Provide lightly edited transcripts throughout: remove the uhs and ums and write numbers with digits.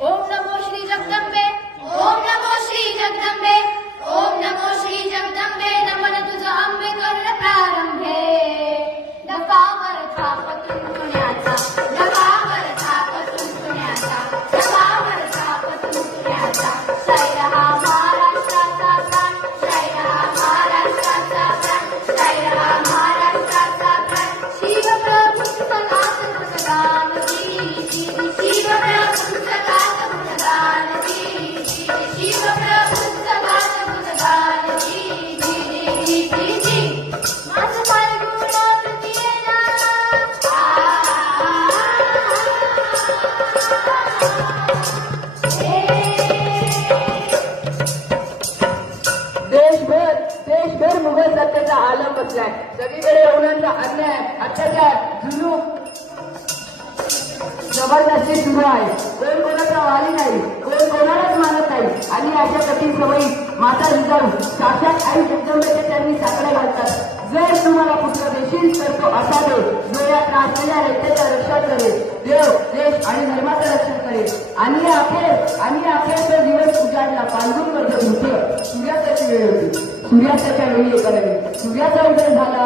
ओम नमो श्री जगदंबे, ओम नमो श्री जगदंबे, ओम नमो श्री जगदंबे, नमन तुझं अंबे कर्ण प्रारंभे. डकावर थाप तुंतुण्याचा, डकावर थाप तुंतुण्याचा, डकावर थाप तुंतुण्याचा. शैर हा महाराष्ट्राचा प्राण, शैर हा महाराष्ट्राचा प्राण, शैर हा महाराष्ट्राचा प्राण. शिवप्रभूंचं नाथ गुणगान गिरी गिरी, शिवप्रभूंचं नाथ गुणगान गिरी गिरी, शिवप्रभूंचं नाथ गुणगान गिरी गिरी गिरी. माझं फाल्गुनात गेला, देशभर मुघल सत्तेचा आलम बसलाय. सगळीकडे यवनांचा अन्याय, अत्याचार, जुलूम, जबरदस्ती सुरू आहे. कोण कोणाचा वाली नाही, कोण कोणालाच मानत नाही. आणि अशा कठीण सवयी माता जिजाऊ साक्षात आई जगदंबेचे त्यांनी साकडे घालतात. जर तुम्हाला पुत्र देशील तर तो असा दे जो या त्रासलेल्या रयतेचं रक्षण करेल, देव देश आणि धर्माचं रक्षण करेल. आणि अखेर दिवस उजाडला. पांडुर कर्ज होते. सूर्यास्ताची वेळ होती. सूर्यास्ताच्या वेळी एका नवीन सूर्याचा उदय झाला.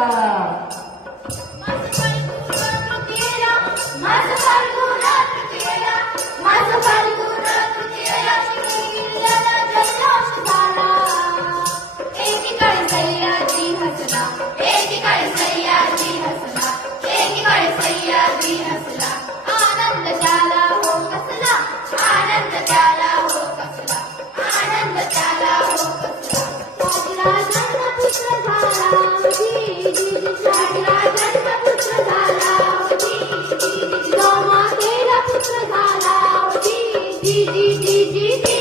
माझं फाल्गुनात गेला, माझं फाल्गुनात गेला, शिवगिरीला जल्लोष झाला. एकीकडे सह्याद्री हसला, एकीकडे सह्याद्री हसला, एकीकडे सह्याद्री हसला. आनंद त्याला हो कसला, आनंद त्याला हो कसला, आनंद त्याला हो कसला. राजराजांचा पुत्र झाला, जी जी जी, राजराजांचा पुत्र झाला, मातेला पुत्र झाला, जी जी जी जी जी जी.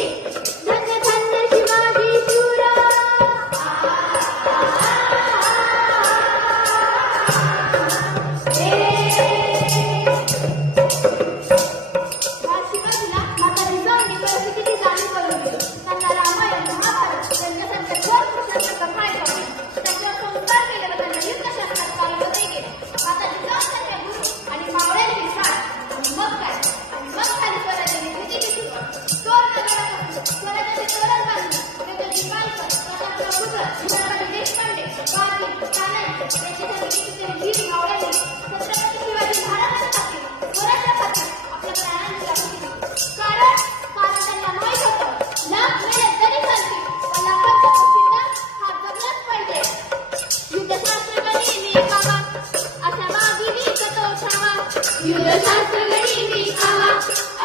धन्य धन्य शिवाजी शूरा, शिवाजीला माता जिजाऊंनी परिस्थितीची जाणीव करून दिली. त्यांना रामायण, महाभारत त्यांच्यासारख्या थोर पुरुषांच्या कथा ऐकवल्या. त्यांच्यावर संस्कार केले व त्यांना युद्धशास्त्रात पारंगतही केले. माता जिजाऊंसारख्या गुरु आणि मावळ्यांची साथ, आणि मग काय, आणि मग खाली स्वराज्य निर्मितीची सुरुवात. चोर नगरापासून स्वराज्याचे तोरण बांधले. डॉ. जिवाळकर, स्वतंत्र पुत्र छत्रपती देशपांडे, पाटील, कानडे यांच्यासाठी कितीतरी वीर मावळ्यांनी छत्रपती शिवाजी महाराजांच्या खातीर, स्वराज्यासाठी आपल्या प्राणांची आहुती दिली. कारण त्यांना माहीत होतं, लाख मेले तरी चालतील, पण लाखांच्या गोष्टींना हात जगलाच पाहिजे. युद्धशास्त्र गणी मी खावा, अशा वाघिणी तो छावा. युद्धशास्त्र गणी मी खावा,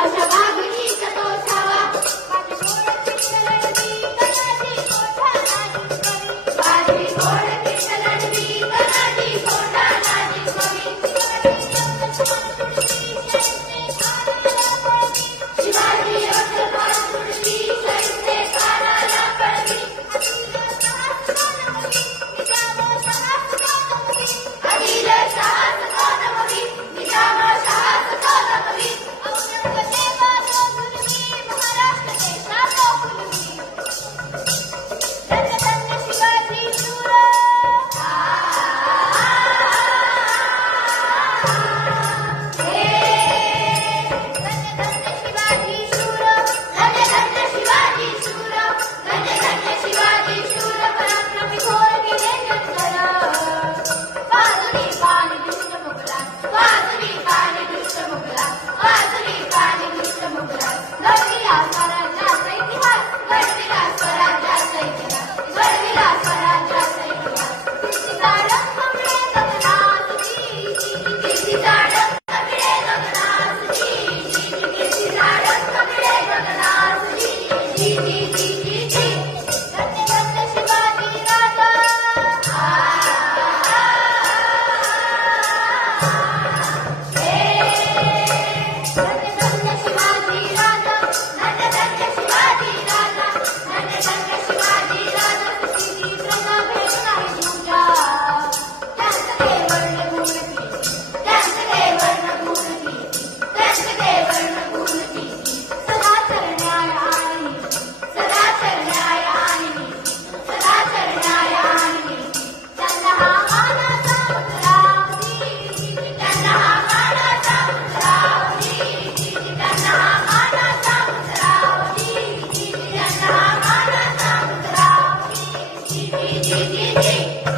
अशा वाघिणी तो छावा. माझी घोड पिंटलडवी, कणाची कोठा नाजी कवी. माझी घोड पिंटलडवी, कणाची कोठा नाजी कवी. शिवाजी अक्षरपाल तुळशी, शैस्ते कानाला पळवी. अनिल साहस कोण हवी, निजाम साहस कोण जी